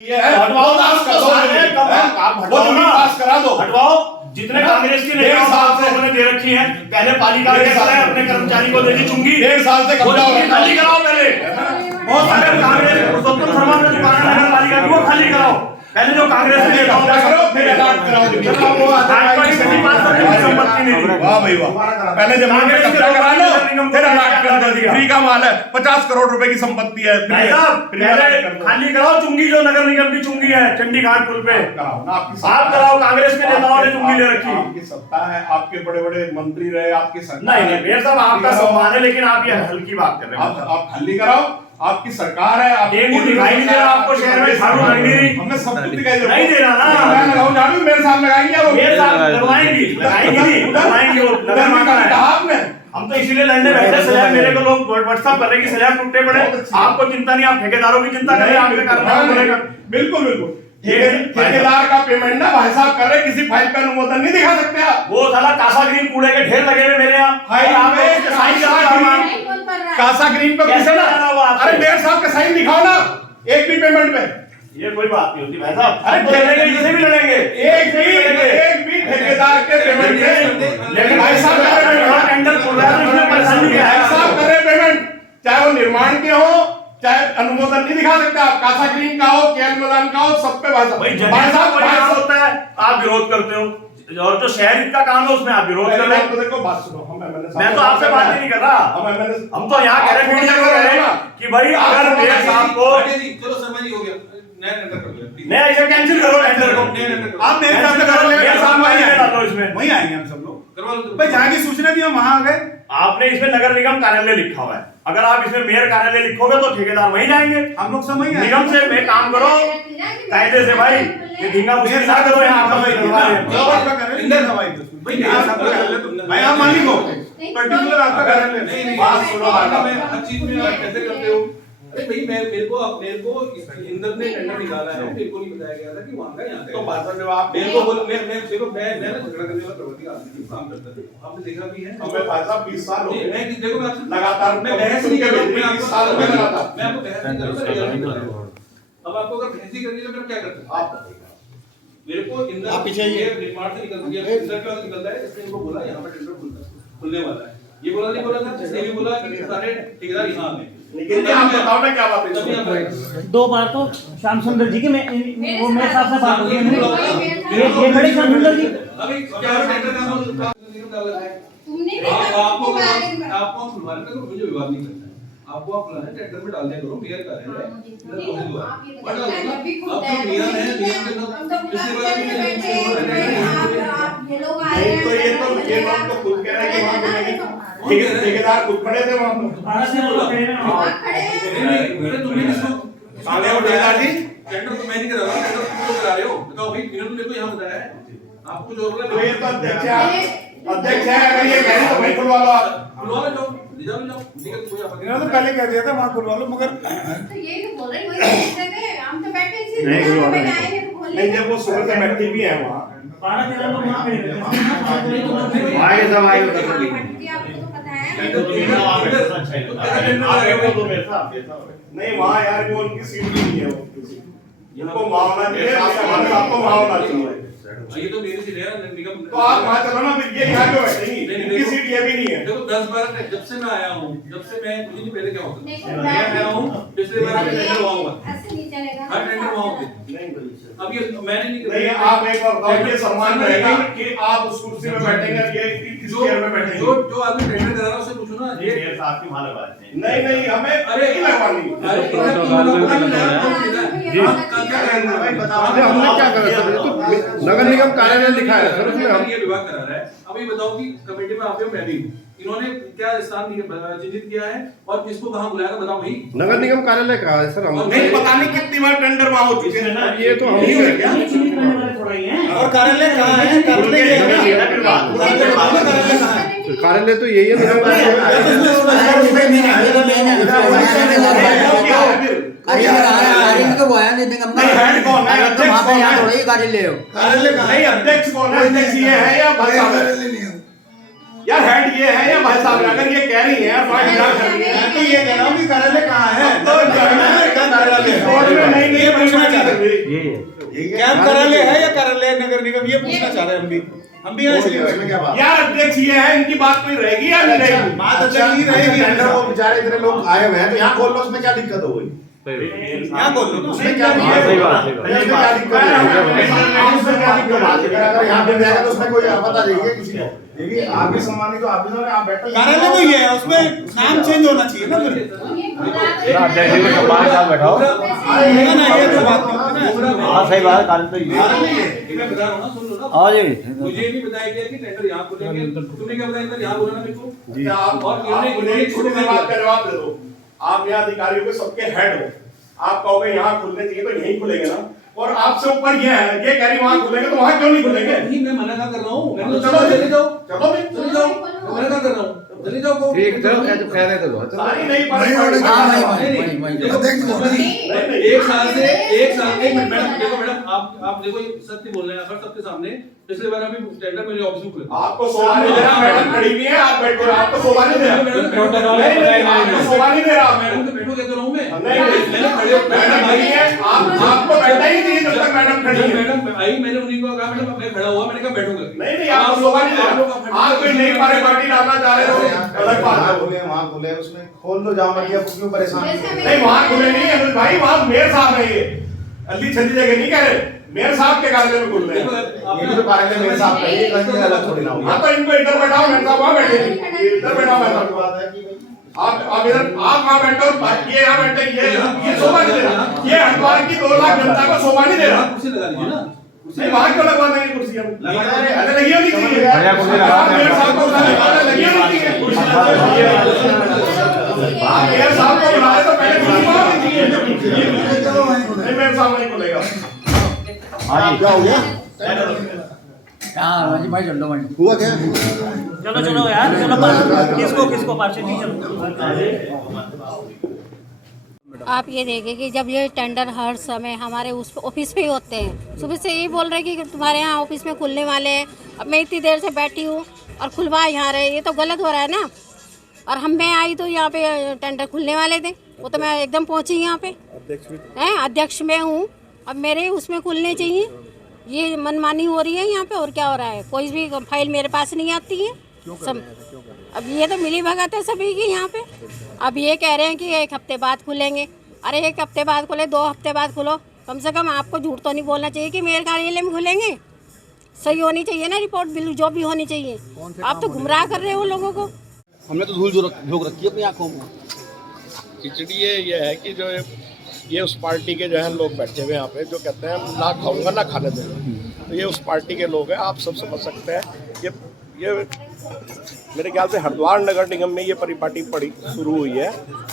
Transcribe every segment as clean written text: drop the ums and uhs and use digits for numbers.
ये है हटवाओ, पास कर दो, वो नहीं पास करा दो, हटवाओ। जितने कांग्रेस की डेढ़ साल से उन्होंने दे रखी है, पहले पालिका के अपने कर्मचारी को देगी चुंगी, 1.5 साल से वो कब्जा हो चुंगी खाली कराओ पहले। बहुत सारे कांग्रेस पुरुषोत्तम शर्मा ने दुकान नगर पालिका की वो खाली कराओ पहले, जो कांग्रेस ने कब्जा करो फिर अलॉट कराओ। भाजपा की सभी 5% की संपत्ति नहीं दी। वाह भाई वाह, पहले जमीन पे कब्जा करा लो फिर अलॉट कर दो। फ्री का माल है, 50 करोड़ रुपए की संपत्ति है, भाई साहब पहले खाली कराओ चुंगी, जो नगर निगम की चुंगी है चंडीघाट पुल पे आप कराओ। कांग्रेस के नेताओं ने चुंगी ले रखी। आपकी सत्ता है, आपके बड़े बड़े मंत्री रहे, आपकी सरकार नहीं नहीं मेयर साहब आपका सम्मान है, लेकिन आप ये हल्की बात कर रहे हैं। आप खाली कराओ, आपकी सरकार है, आप एक दिखाई नहीं दे रहा आपको शहर में झाड़ू नहीं, हमने सब कुछ दिखाई दे रहा नहीं दे रहा ना। मैं लगाऊं झाड़ू, मेरे साथ लगाएंगे वो, मेयर साहब लगवाएंगी लगवाएंगी वो नगर मांगा है आपने। हम तो इसीलिए लड़ने बैठे। सलाह मेरे को लोग व्हाट्सएप कर रहे हैं कि सलाह टूटे पड़े, आपको चिंता नहीं, आप ठेकेदारों की चिंता करें, आपके कारण बनेगा। बिल्कुल बिल्कुल, ठेकेदार का पेमेंट ना भाई साहब कर रहे, किसी फाइल पे अनुमोदन नहीं दिखा सकते आप। वो साला कासा ग्रीन कूड़े के ढेर लगे हुए मेरे यहाँ, कासा ग्रीन पे कैसे लगा हुआ आपको? अरे मेयर साहब का साइन दिखाओ ना एक भी पेमेंट पे। ये कोई बात नहीं होती भाई साहब। अरे लड़ेंगे, इसे भी लड़ेंगे, एक भी ठेकेदार के पेमेंट पे, लेकिन भाई साहब टेंडर खुल रहा है तो इसमें परेशानी क्या भाई है? साहब करे पेमेंट, चाहे वो निर्माण के हो चाहे अनुमोदन नहीं दिखा सकते आप, कासा ग्रीन का हो, केएल मैदान का हो, सब पे भाई साहब होता है, आप विरोध करते हो, और जो शहर का काम है उसमें आप विरोध कर रहे हो। तो देखो बात सुनो, मैं तो आपसे बात ही नहीं कर रहा, हम तो यहाँ कह रहे मीडिया को कह रहे हैं कि भाई अगर मेयर साहब को चलो शर्मा जी हो गया, नया टेंडर कर लो, नहीं ऐसे कैंसिल करो टेंडर को, आप मेरे साथ करो, मेयर साहब वहीं डालो इसमें, वहीं आएंगे हम सब लोग। करवा लो। भाई जहाँ की सूचना दी हम वहाँ आ गए। आपने इसमें नगर निगम कार्यालय लिखा हुआ है, अगर आप इसमें मेयर कार्यालय लिखोगे तो ठेकेदार वहीं जाएंगे। हम लोग समझ गए, निगम से में काम करो कायदे से भाई, ये धींगा मुश्किल ना करो यहाँ भाई आप मालिक हो, पर्टिकुलर आपका कार्यालय नहीं बात सुनो, हर चीज में आप कैसे करते हो? अरे भाई मेरे को इंदर ने टेंडर निकाला है, मेरे को नहीं बताया गया था कि वहां का यहाँ तो बात जो आप मेरे को बोल मैं ना झगड़ा करने वाला प्रवृत्ति का आदमी काम करता था, आपने देखा भी है। हमें भाई साहब 20 साल हो गए, मैं देखो मैं आपसे लगातार मैं बहस नहीं कर रहा हूं, मैं 20 साल हो गए लगातार। मैं आपको बहस नहीं कर रहा हूं। अब आपको अगर बहस ही करनी है तो फिर क्या करते हैं आप बताइए। मेरे को इंदर आप पीछे आइए। निर्माण से निकल गया, इंदर का निकलता है, इसने इनको बोला यहाँ पर टेंडर खुलने वाला है, ये बोला नहीं बोला था, इसने भी बोला कि सारे ठेकेदार यहाँ में, लेकिन आप बताओ ना क्या बात है। दो बार तो श्याम सुंदर जी की वो मेरे साथ से बात हुई है, ये खड़े श्याम सुंदर जी। अभी क्या टेंडर का नियम डाला है, आपको खुलवाने का मुझे विवाद नहीं करना है, आपको आप खुलाना टेंडर में डालने करो, मेयर का है अब जो नियम है नियम के साथ पिछले तो ये लोग तो खुद कह रहे हैं कि वहाँ मिलेगी, ठेकेदार खुद खड़े थे वहाँ अरे तुमने किसको आगे वो ठेकेदार जी, टेंडर तो मैं नहीं करा रहा, टेंडर तुम लोग करा रहे हो, बताओ भाई मैंने मेरे को यहाँ बताया है, आपको जो तो ये तो अध्यक्ष है, अगर ये कह रहे तो भाई खुलवा लो आप। खुलवा लो, जाओ ले जाओ, दिक्कत कोई आपत्ति इन्होंने तो पहले कह दिया था वहाँ खुलवा लो, मगर नहीं, जब वो सुबह से बैठती भी है वहाँ, आगे सब आगे नहीं वहाँ यार वो उनकी सीट भी नहीं है, वो किसी इनको वहाँ होना चाहिए, आपको वहाँ होना चाहिए। ये तो मेरी सीट है निगम, तो आप वहाँ चलो ना, फिर ये यहाँ क्यों बैठेंगी, इनकी सीट ये भी नहीं है। देखो 10-12 जब से मैं आया हूँ, जब से मैं मुझे नहीं पहले क्या होता मैं आया हूँ, पिछले बार मैं टेंडर वहाँ हुआ, हर टेंडर वहाँ होते अब ये मैंने नहीं, आप एक बार बताओ, ये सम्मान रहेगा कि आप उस कुर्सी में बैठेंगे, ये किस चेयर में बैठेंगे। जो आदमी टेंडर करा रहा है उससे पूछो ना, ये मेयर साहब की वहां लगा देते हैं। नहीं हमें अरे नहीं लगवानी। हमने क्या करा सर, ये तो नगर निगम कार्यालय लिखा है सर, उसमें हम ये विभाग करा रहा है। अभी बताओ कि कमेटी में आप हो, मैं भी हूँ, इन्होंने क्या स्थान चिन्हित किया है और किसको कहाँ बुलाया था, बताओ भाई। नगर निगम कार्यालय कहा है सर, हम नहीं पता नहीं कितनी बार टेंडर वहाँ हो चुके हैं ना, ये तो हम ही है क्या, और कार्यालय कहाँ है? कार्यालय तो यही है निगम नहीं अध्यक्ष कौन है, अध्यक्ष ये है या भाई साहब है? यार हेड ये है या भाई साहब अगर ये कह रही है मैं तो ये कह रहा हूँ कि कार्यालय कहाँ है? तो नहीं पूछना चाहते कैंप कार्यालय है या कार्यालय नगर निगम, ये पूछना चाह रहे हैं हम भी यहाँ इसलिए इसमें क्या बात? यार अध्यक्ष ये है, इनकी बात कोई रहेगी या नहीं रहेगी? बात अच्छा नहीं रहेगी। टेंडर वो बेचारे इतने लोग आए हुए हैं तो यहाँ खोल लो, उसमें क्या दिक्कत हो गई? यहाँ खोल लो, उसमें क्या दिक्कत है? उसमें क्या दिक्कत है? उसमें क्या दिक्कत है? अगर यहाँ पे जाएगा तो उसमें कोई आफत आ जाएगी किसी को? देखिए आप भी सम्मानित हो, आप भी आप बैठे कार्यालय तो ये है, उसमें नाम चेंज होना चाहिए ना फिर। बैठाओ। ये तो बात सही बात, कारण तो ये मैं बता रहा हूँ ना, सुन लो ना। हाँ जी। मुझे ये भी बताया गया कि टेंडर यहाँ खोलेंगे, तुमने क्या बताया इधर यहाँ बोला ना मेरे को? क्या आप और आप मुझे एक छोटी सी बात का जवाब दे दो। आप यहाँ अधिकारियों के सबके हेड हो, आप कहोगे यहाँ खुलने चाहिए तो यहीं खुलेंगे ना, और आपसे ऊपर ये है, ये कह रही वहाँ खुलेंगे तो वहाँ क्यों नहीं खुलेंगे? नहीं, मैं मना कर रहा हूँ। तो चलो चले जाओ, चलो भी चले जाओ, मैं मना कर रहा हूँ, चले जाओ को। ठीक तो कह रहे थे बहुत सारी नहीं पड़ेगी। एक साल से एक मिनट मैडम, देखो मैडम, आप देखो ये सत्य बोल रहे हैं सर सबके सामने। पिछले बार अभी टेंडर मेरे ऑफिस में खुला, आपको शोभा नहीं दे रहा, मैडम खड़ी हुई है, आप बैठो, आपको शोभा नहीं दे रहा, आपको शोभा नहीं दे रहा। मैडम तो बैठो कहते रहूं मैं, मैंने खड़े मैडम खड़ी है, आपको बैठना ही नहीं जब तक मैडम खड़ी है। मैडम आई, मैंने उन्हीं को कहा मैडम मैं खड़ा हुआ, मैंने कहा बैठूंगा। नहीं आपको शोभा नहीं दे रहा, आप कोई नई पार्टी डालना चाह रहे हो, अलग बात है। वहाँ खुले उसमें खोल दो, जाओ मरिया क्यों परेशान? नहीं वहाँ खुले नहीं है भाई, वहाँ मेयर साहब है, ये अल्ली छल्ली जगह नहीं कह रहे, मेयर साहब के कार्यालय में खुल रहे हैं। ये तो कार्यालय मेयर साहब का, ये कहीं अलग थोड़ी ना होगा। हाँ तो इनको इधर बैठाओ, मेयर साहब वहाँ बैठे, इधर बैठाओ मेयर साहब। बात है कि आप इधर आप वहाँ बैठो, ये यहाँ बैठे, ये शोभा नहीं दे रहा, ये हरिद्वार की 2 लाख जनता को शोभा नहीं दे रहा। कुर्सी लगा लीजिए ना, नहीं वहाँ क्यों लगवा देंगे कुर्सी हम? अरे लगी होनी चाहिए, मेयर साहब को लगी होनी चाहिए। आप मेयर साहब को बुलाए तो पहले कुर्सी होनी चाहिए। नहीं मेयर साहब नहीं खुलेगा। क्या हो गया? भाई चलो भाई, हुआ क्या? चलो चलो यार, चलो किसको पार्षद चलो। आप ये देखें कि जब ये टेंडर हर समय हमारे उस ऑफिस पे ही होते हैं, सुबह से यही बोल रहे कि तुम्हारे यहाँ ऑफिस में खुलने वाले हैं, अब मैं इतनी देर से बैठी हूँ और खुलवा यहाँ रहे, ये तो गलत हो रहा है ना। और मैं आई तो यहाँ पे टेंडर खुलने वाले थे, वो तो मैं एकदम पहुँची यहाँ पे, हैं अध्यक्ष मैं हूँ, अब मेरे उसमें खुलने चाहिए, ये मनमानी हो रही है यहाँ पे। और क्या हो रहा है, कोई भी फाइल मेरे पास नहीं आती है सब। अब ये तो मिली भगत है सभी की यहाँ पे। अब ये कह रहे हैं कि 1 हफ्ते बाद खुलेंगे, अरे 1 हफ्ते बाद खुले, 2 हफ्ते बाद खुलो, कम से कम आपको झूठ तो नहीं बोलना चाहिए कि मेरे कार्यालय में खुलेंगे। सही होनी चाहिए ना रिपोर्ट, बिल जो भी होनी चाहिए। आप तो गुमराह कर रहे हो लोगों को। हमने तो धूल झोंक रखी है अपनी आंखों में। खिचड़ी ये है कि जो ये उस पार्टी के जो है लोग बैठे हुए यहाँ पे जो कहते हैं ना खाऊंगा ना खाने देंगे, तो ये उस पार्टी के लोग हैं। आप सब समझ सकते हैं ये मेरे ख्याल से हरिद्वार नगर निगम में ये परिपाटी पड़ी शुरू हुई है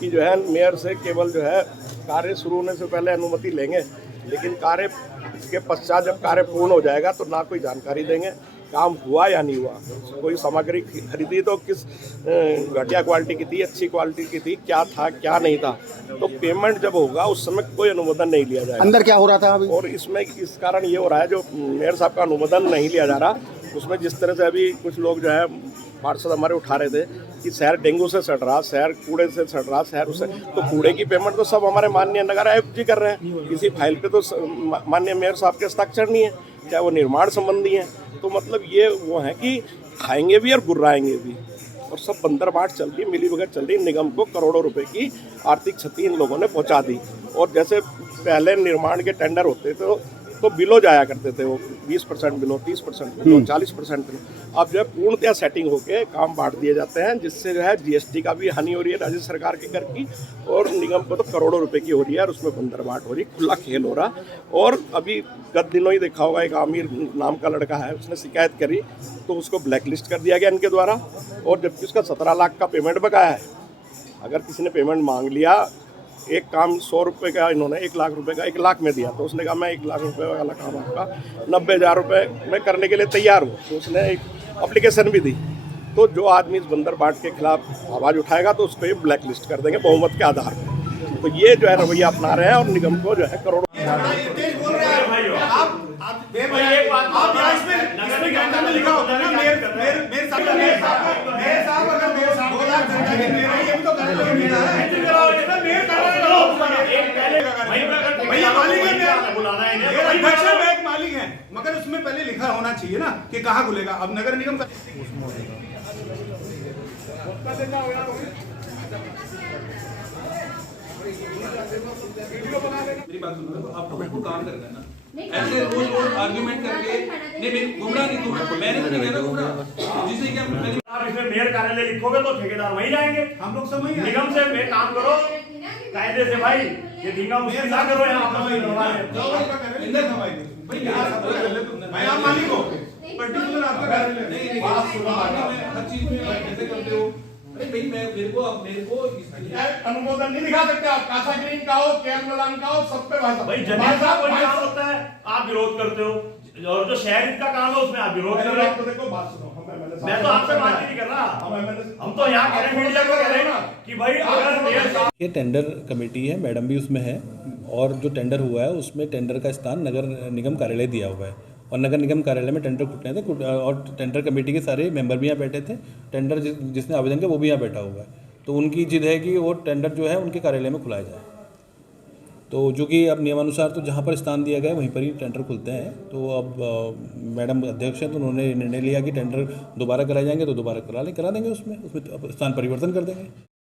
कि जो है मेयर से केवल जो है कार्य शुरू होने से पहले अनुमति लेंगे, लेकिन कार्य के पश्चात जब कार्य पूर्ण हो जाएगा तो ना कोई जानकारी देंगे काम हुआ या नहीं हुआ, कोई सामग्री खरीदी तो किस घटिया क्वालिटी की थी, अच्छी क्वालिटी की थी, क्या था क्या नहीं था। तो पेमेंट जब होगा उस समय कोई अनुमोदन नहीं लिया जाएगा। अंदर क्या हो रहा था अभी? और इसमें इस कारण ये हो रहा है जो मेयर साहब का अनुमोदन नहीं लिया जा रहा, उसमें जिस तरह से अभी कुछ लोग जो है पार्षद हमारे उठा रहे थे कि शहर डेंगू से सड़ रहा, शहर कूड़े से सड़ रहा, शहर उससे, तो कूड़े की पेमेंट तो सब हमारे माननीय नगर आयुक्त जी कर रहे हैं, किसी फाइल पे तो माननीय मेयर साहब के हस्ताक्षर नहीं है, चाहे वो निर्माण संबंधी है। तो मतलब ये वो है कि खाएंगे भी और गुर्राएंगे भी, और सब बंदर बाट चल रही, मिली भगत चल रही। निगम को करोड़ों रुपए की आर्थिक क्षति इन लोगों ने पहुंचा दी। और जैसे पहले निर्माण के टेंडर होते तो बिलो जाया करते थे, वो 20% बिलो, 30% बिलो, 40% बिलो। अब जो है पूर्णतया सेटिंग होके काम बांट दिए जाते हैं, जिससे जो है जीएसटी का भी हानि हो रही है राज्य सरकार के कर की, और निगम को तो करोड़ों रुपए की हो रही है, और उसमें बंदर बाट हो रही, खुला खेल हो रहा। और अभी गत दिनों ही देखा होगा, एक आमिर नाम का लड़का है, उसने शिकायत करी तो उसको ब्लैक लिस्ट कर दिया गया इनके द्वारा, और जबकि उसका 17 लाख का पेमेंट बकाया है। अगर किसी ने पेमेंट मांग लिया, एक काम 100 रुपये का इन्होंने 1 लाख रुपए का 1 लाख में दिया, तो उसने कहा मैं 1 लाख रुपए वाला काम आपका 90,000 रुपये में करने के लिए तैयार हूँ, तो उसने एक एप्लीकेशन भी दी। तो जो आदमी इस बंदर बाट के खिलाफ आवाज़ उठाएगा तो उसको ये ब्लैक लिस्ट कर देंगे बहुमत के आधार पर। तो ये जो है रवैया अपना रहे हैं, और निगम को जो है करोड़ों लिखा होता है ना मेयर जाएंगे। मेयर अध्यक्ष है, मैं एक मालिक है, मगर उसमें पहले लिखा होना चाहिए ना कि कहाँ खुलेगा। अब नगर निगम का मेरी बात सुनो, आप तो काम कर रहे हैं ना, ऐसे रोज आर्ग्यूमेंट करके नहीं, मैं गुमराह नहीं दूंगा, मैंने तो नहीं कह रहा गुमराह, जिसे क्या आप इसमें मेयर कार्यालय लिखोगे तो ठेकेदार वहीं जाएंगे। हम लोग समझ गए। निगम से मैं काम करो कायदे से भाई, ये धींगा मुश्किल ना करो यहाँ पर। मैं आप मालिक हो, पर्टिकुलर आपका कार्यालय नहीं, बात सुनो, हर चीज में कैसे करते हो? अरे भाई मेरे को अनुमोदन नहीं दिखा सकते आप, कासा ग्रीन का हो, केएल मैदान का हो, सब पे भाई जनहित का कोई काम होता है आप विरोध करते हो, और जो शहर हित का काम है उसमें आप विरोध कर रहे हो। देखो बात सुनो, मैं तो आपसे बात ही नहीं कर रहा, हम तो यहाँ कह रहे हैं, मीडिया को कह रहे हैं ना कि भाई अगर मेयर साहब। ये टेंडर कमेटी है, मैडम भी उसमें है, और जो टेंडर हुआ है उसमें टेंडर का स्थान नगर निगम कार्यालय दिया हुआ है, और नगर निगम कार्यालय में टेंडर फुटने थे, और टेंडर कमेटी के सारे मेंबर भी यहाँ बैठे थे, टेंडर जिसने आवेदन किया वो भी यहाँ बैठा हुआ है। तो उनकी जिद है कि वो टेंडर जो है उनके कार्यालय में खुलाया जाए। तो जो कि अब नियमानुसार तो जहाँ पर स्थान दिया गया है वहीं पर ही टेंडर खुलते हैं। तो अब मैडम अध्यक्ष हैं तो उन्होंने निर्णय लिया कि टेंडर दोबारा कराए जाएंगे तो दोबारा करा देंगे, उसमें स्थान परिवर्तन कर देंगे।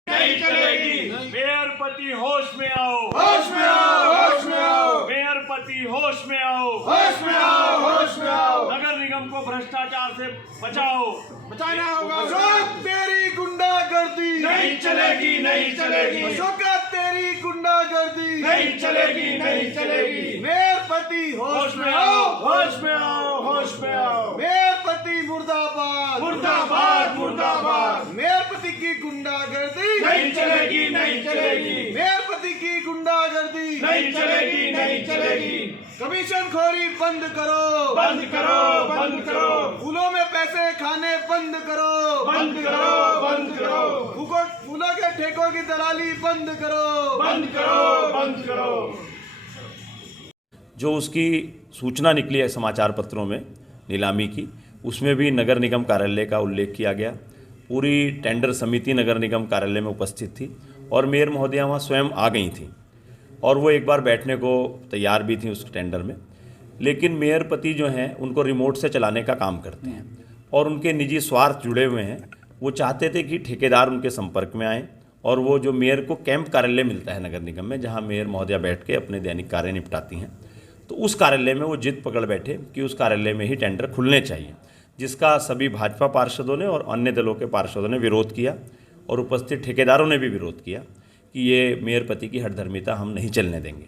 नहीं चलेगी। मेयरपति होश में आओ, होश में आओ, होश में आओ। मेयरपति होश में आओ, होश में आओ, होश में आओ। नगर निगम को भ्रष्टाचार से बचाओ, बचाना होगा। अशोक तेरी गुंडागर्दी नहीं चलेगी, नहीं चलेगी। अशोक तेरी गुंडागर्दी नहीं चलेगी, नहीं चलेगी। मेयरपति होश में आओ, होश में आओ, होश में आओ। मेयरपति मुर्दाबाद, मुर्दाबाद, मुर्दाबाद। मेयरपति की गुंडागर्दी नहीं चलेगी, नहीं चलेगी। मेयरपति की गुंडागर्दी नहीं चलेगी, नहीं चलेगी। कमीशन खोरी बंद करो, बंद करो, बंद करो। फूलों में पैसे खाने बंद करो, बंद करो, बंद करो। फूलों के ठेकों की दलाली बंद करो, बंद करो, बंद करो। जो उसकी सूचना निकली है समाचार पत्रों में नीलामी की, उसमें भी नगर निगम कार्यालय का उल्लेख किया गया। पूरी टेंडर समिति नगर निगम कार्यालय में उपस्थित थी और मेयर महोदया वहाँ स्वयं आ गई थी, और वो एक बार बैठने को तैयार भी थी उस टेंडर में। लेकिन मेयरपति जो हैं उनको रिमोट से चलाने का काम करते हैं, और उनके निजी स्वार्थ जुड़े हुए हैं। वो चाहते थे कि ठेकेदार उनके संपर्क में आएँ, और वो जो मेयर को कैंप कार्यालय मिलता है नगर निगम में, जहाँ मेयर महोदया बैठ के अपने दैनिक कार्य निपटाती हैं, तो उस कार्यालय में वो जिद पकड़ बैठे कि उस कार्यालय में ही टेंडर खुलने चाहिए, जिसका सभी भाजपा पार्षदों ने और अन्य दलों के पार्षदों ने विरोध किया, और उपस्थित ठेकेदारों ने भी विरोध किया कि ये मेयरपति की हठधर्मिता हम नहीं चलने देंगे।